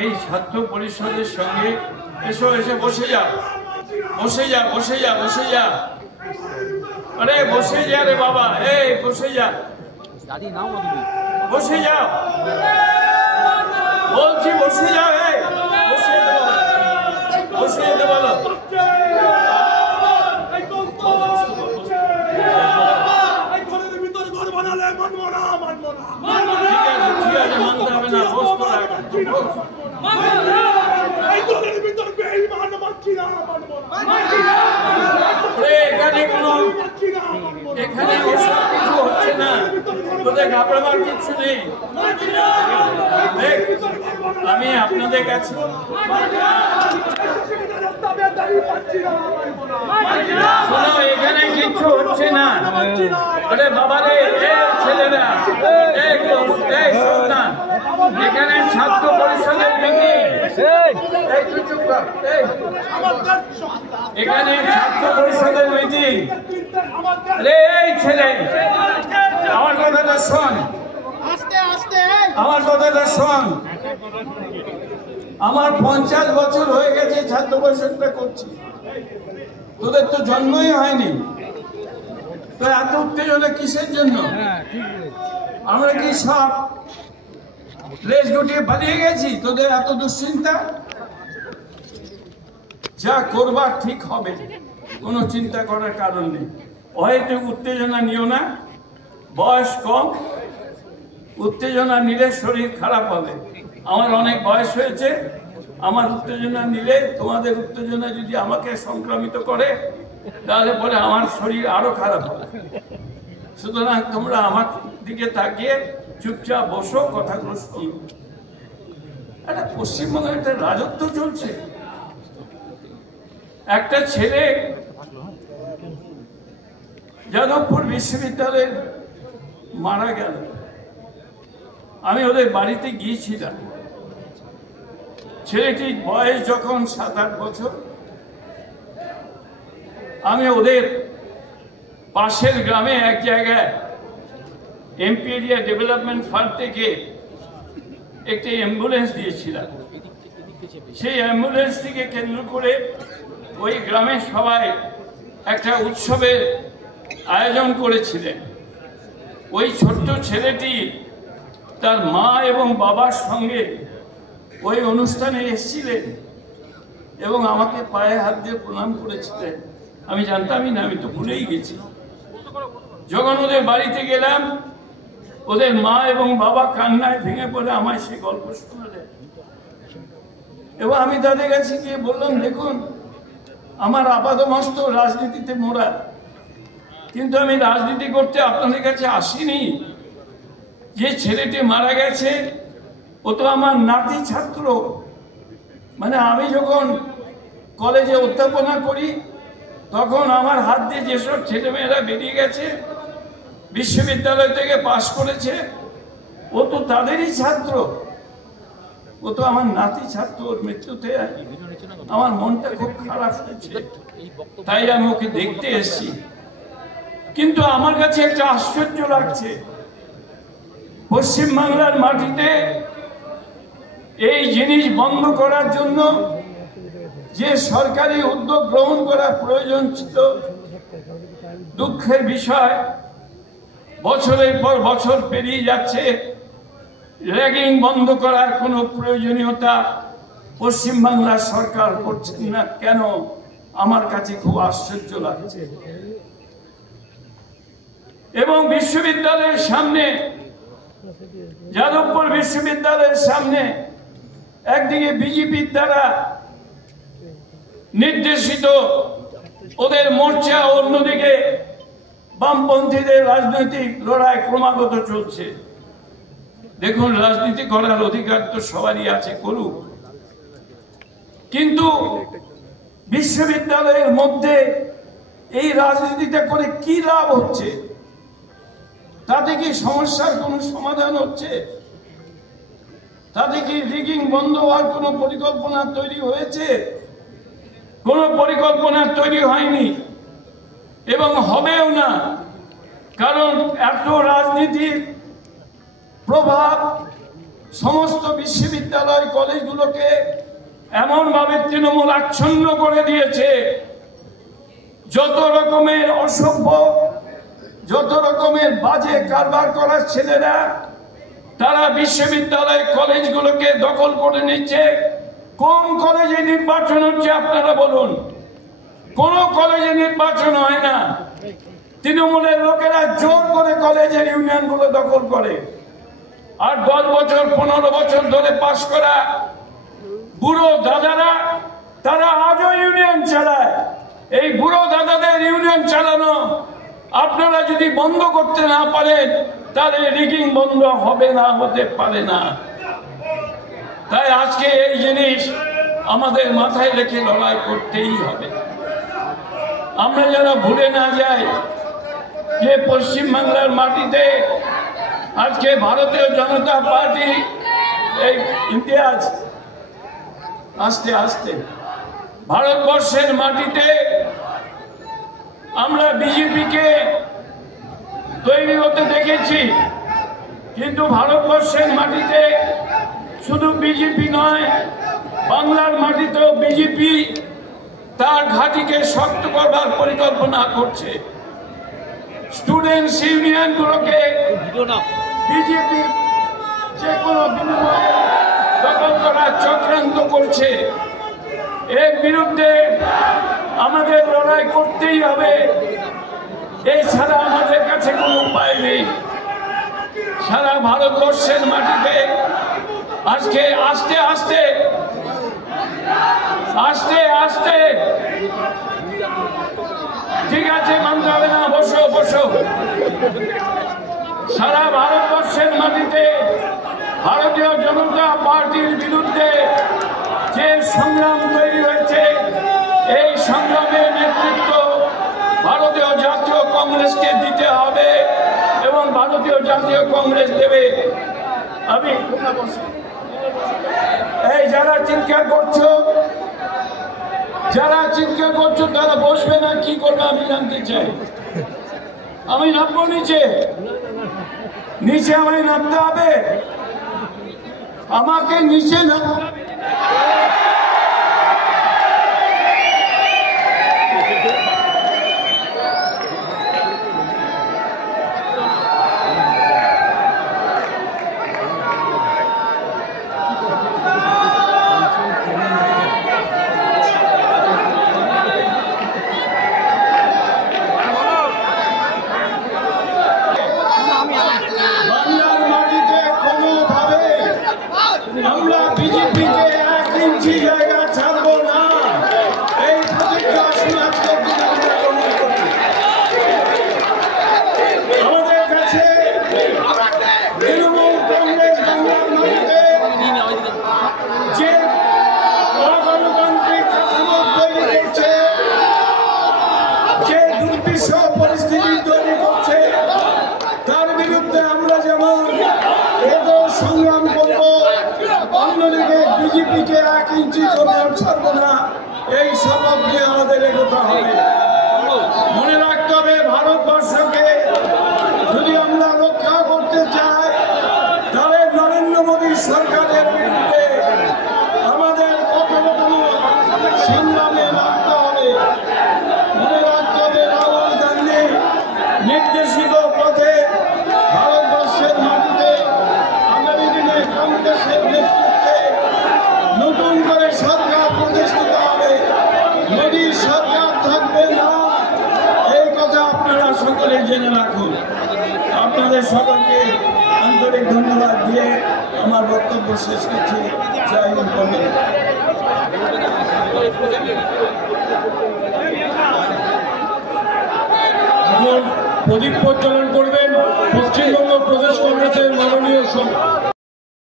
এই ছাত্র পরিষদের সঙ্গে এসো, এসে বসে যা, বসে যা, বসে যা, বসে যা, আরে বসে যা রে বাবা, এই বসে যা, বসে যাও বলছি, বসে যাও, এই বসে যেতে বলো, বসে যেতে বলো। ঠিক আছে, মানতে হবে না, বস করে এখানে কোনো এখানে ওসব কিছু হচ্ছে না, তোদের ঘাবড়াবার কিছু নেই। আমি আপনাদের কাছে এখানে কিচ্ছু হচ্ছে না। আরে বাবা রে, ছেলেরা, এখানে ছাত্র পরিষদের মিটিং, এখানে ছাত্র পরিষদের মিটিং। এই ছেলে, আমার কথাটা শোন, আমার কথাটা শোন। আমার 50 বছর হয়ে গেছে ছাত্র পরিষদটা করছি, তোদের তো জন্মই হয়নি, তো এত উত্তেজনা কিসের জন্য? আমরা কি সব লেজ গুটিয়ে পালিয়ে গেছি? তোদের এত দুশ্চিন্তা? যা করবার ঠিক হবে, কোনো চিন্তা করার কারণ নেই। হয়তো উত্তেজনা নিও না, বয়স কম, উত্তেজনা নিলে শরীর খারাপ হবে। আমার অনেক বয়স হয়েছে, আমার উত্তেজনা নিলে, তোমাদের উত্তেজনা যদি আমাকে সংক্রামিত করে তাহলে পরে আমার শরীর আরো খারাপ হবে। সুতরাং তোমরা আমার দিকে তাকিয়ে চুপচাপ বসো, কথাগুলো শোনো। একটা পশ্চিমবঙ্গে একটা রাজত্ব চলছে। একটা ছেলে যাদবপুর বিশ্ববিদ্যালয়ে মারা গেল, আমি ওদের বাড়িতে গিয়েছিলাম। ছেলেটির বয়স যখন 7-8 বছর, আমি ওদের পাশের গ্রামে এক জায়গায় এমপিএরিয়া ডেভেলপমেন্ট ফান্ড থেকে একটি অ্যাম্বুলেন্স দিয়েছিলাম। সেই অ্যাম্বুলেন্স থেকে কেন্দ্র করে ওই গ্রামের সবাই একটা উৎসবের আয়োজন করেছিলেন। ওই ছোট্ট ছেলেটি তার মা এবং বাবার সঙ্গে ওই অনুষ্ঠানে এসেছিলেন এবং আমাকে পায়ে হাত দিয়ে প্রণাম করেছিলেন। আমি জানতামই না, আমি তো ভুলেই গেছি। যখন ওদের বাড়িতে গেলাম, ওদের মা এবং বাবা কান্নায় ভেঙে পড়ে আমায় সেই গল্প শোনালেন। এবং আমি তাদের কাছে গিয়ে বললাম, দেখুন, আমার আপাতমস্ত রাজনীতিতে মোড়া, কিন্তু আমি রাজনীতি করতে আপনাদের কাছে আসিনি। যে ছেলেটি মারা গেছে ও তো আমার নাতি ছাত্র। মানে আমি যখন কলেজে অধ্যাপনা করি তখন আমার হাত দিয়ে যেসব ছেলেমেয়েরা বেরিয়ে গেছে, বিশ্ববিদ্যালয় থেকে পাশ করেছে, ও তো তাদেরই ছাত্র, ও তো আমার নাতি ছাত্র। ওর মৃত্যুতে আমার মনটা খুব খারাপ হয়েছে, তাই আমি ওকে দেখতে এসেছি। কিন্তু আমার কাছে একটা আশ্চর্য লাগছে, পশ্চিমবাংলার মাটিতে এই জিনিস বন্ধ করার জন্য যে সরকারি উদ্যোগ গ্রহণ করা প্রয়োজন ছিল, দুঃখের বিষয় বছরের পর বছর পেরিয়ে যাচ্ছে, র্যাগিং বন্ধ করার কোনো প্রয়োজনীয়তা পশ্চিমবাংলার সরকার করছেন না। কেন? আমার কাছে খুব আশ্চর্য লাগছে। এবং বিশ্ববিদ্যালয়ের সামনে, যাদবপুর বিশ্ববিদ্যালয়ের সামনে একদিকে বিজেপির দ্বারা নির্দেশিত ওদের মোর্চা, অন্যদিকে বামপন্থীদের রাজনৈতিক লড়াই ক্রমাগত চলছে। দেখুন, রাজনীতি করার অধিকার তো সবারই আছে, করুক, কিন্তু বিশ্ববিদ্যালয়ের মধ্যে এই রাজনীতিটা করে কি লাভ হচ্ছে? তাতে কি সমস্যার কোনো সমাধান হচ্ছে? তাতে কি রিগিং বন্ধ হওয়ার কোনো পরিকল্পনা তৈরি হয়েছে? কোনো পরিকল্পনা তৈরি হয়নি এবং হবেও না। কারণ এত রাজনীতির প্রভাব সমস্ত বিশ্ববিদ্যালয় কলেজগুলোকে এমনভাবে তৃণমূল আচ্ছন্ন করে দিয়েছে, যত রকমের অসভ্য, যত রকমের বাজে কারবার করার ছেলেরা তারা বিশ্ববিদ্যালয় কলেজগুলোকে দখল করে নিচ্ছে। কোন কলেজে নির্বাচন হচ্ছে আপনারা বলুন? কোন কলেজে নির্বাচন হয় না। তৃণমূলের লোকেরা জোর করে কলেজের ইউনিয়নগুলো দখল করে। আর 10 বছর 15 বছর ধরে পাশ করা বুড়ো দাদারা তারা আজও ইউনিয়ন চালায়। এই বুড়ো দাদাদের ইউনিয়ন চালানো আপনারা যদি বন্ধ করতে না পারেন তাহলে রিগিং বন্ধ হবে না, হতে পারে না। তাই আজকে এই জিনিস আমাদের মাথায় রেখে লড়াই করতেই হবে। আমরা যেন ভুলে না যাই যে পশ্চিমবাংলার মাটিতে আজকে ভারতীয় জনতা পার্টি এই ইতিহাস আস্তে আস্তে ভারতবর্ষের মাটিতে আমরা বিজেপিকে তৈরি হতে দেখেছি, কিন্তু ভারতবর্ষের মাটিতে শুধু বিজেপি নয়, বাংলার মাটিতেও বিজেপি তার ঘাঁটিকে শক্ত করবার পরিকল্পনা করছে। স্টুডেন্টস ইউনিয়ন গুলোকে বিজেপি যে কোনো বিনিময়ে দখল করার চক্রান্ত করছে। এর বিরুদ্ধে আমাদের লড়াই করতেই হবে, এছাড়া আমাদের কাছে কোনো উপায় নেই। সারা ভারতবর্ষের মাটিতে আজকে আস্তে আস্তে আস্তে আস্তে ঠিক আছে, মানতে হবে না, বসো বসো। সারা ভারতবর্ষের মাটিতে ভারতীয় জনতা পার্টির বিরুদ্ধে যে সংগ্রাম তৈরি হয়েছে, এই সংগ্রামের নেতৃত্ব ভারতীয় জাতীয় কংগ্রেসকে দিতে হবে এবং ভারতীয় জাতীয় কংগ্রেস দেবে। আমি এই যারা চিৎকার করছো তারা বসবে না কি করবে আমি জানতে চাই। আমি নামবো নিচে, আমায় নামতে হবে, আমাকে নিচে নামতে হবে। আমরা বিজেপিকে 1 ইঞ্চি জায়গা ছাড়বো না, এই প্রতিজ্ঞা আমাদের কাছে তৃণমূল কংগ্রেস বাংলার মাটিতে যে অগণতান্ত্রিক কাঠামো তৈরি করছে, যে দুর্বিষহ পরিস্থিতি তৈরি করছে, তার বিরুদ্ধে আমরা যেমন সংগ্রাম করবো, অন্যদিকে বিজেপিকে 1 ইঞ্চি জমিও ছাড়বো না, এই শপথ নিয়ে আমাদের এগোতে হবে। মনে রাখতে হবে, ভারতবর্ষকে যদি আমরা রক্ষা করতে চাই তাহলে নরেন্দ্র মোদী সরকারের বিরুদ্ধে আমাদের কত রকম সংগ্রামে নামতে হবে। মনে রাখতে হবে, রাহুল গান্ধী নির্দেশিত পথে ভারতবর্ষের মাটিতে আগামী দিনে কংগ্রেসের নেতৃত্বে নতুন করে সরকার প্রতিষ্ঠিত হবে। মোদী সরকার থাকবে না, এই কথা আপনারা সকলে জেনে রাখুন। আপনাদের সকলকে আন্তরিক ধন্যবাদ দিয়ে আমার বক্তব্য শেষ করছি। জয় হিন্দ। প্রদীপ প্রজ্বলন করবেন পশ্চিমবঙ্গ প্রদেশ কংগ্রেসের মাননীয়